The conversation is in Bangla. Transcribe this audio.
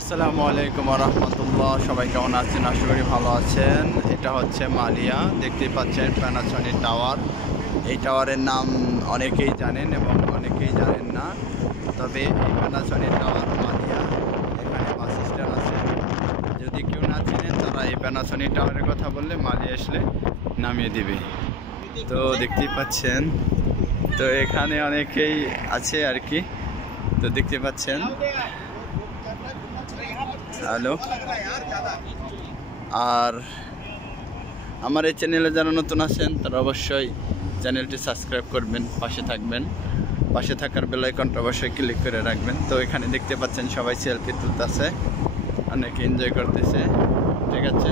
আসসালামু আলাইকুম ওয়া রাহমাতুল্লাহ। সবাই কেমন আছেন? আশা করি ভালো আছেন। এটা হচ্ছে মালিয়া, দেখতেই পাচ্ছেন প্যানাসোনিক টাওয়ার। এই টাওয়ারের নাম অনেকেই জানেন এবং অনেকেই জানেন না। তবে এই প্যানাসোনিক টাওয়ার মালিয়া, এখানে বাস স্ট্যান্ড আছে। যদি কেউ না চিনেন তারা এই প্যানাসোনিক টাওয়ারের কথা বললে মালিয়া আসলে নামিয়ে দিবে। তো দেখতেই পাচ্ছেন, তো এখানে অনেকেই আছে আর কি। তো দেখতে পাচ্ছেন, হ্যালো। আর আমার এই চ্যানেলে যারা নতুন আছেন তারা অবশ্যই চ্যানেলটি সাবস্ক্রাইব করবেন, পাশে থাকবেন। পাশে থাকার বেল আইকনটা অবশ্যই ক্লিক করে রাখবেন। তো এখানে দেখতে পাচ্ছেন সবাই সেলফি তুলতেছে, অনেকে এনজয় করতেছে, ঠিক আছে।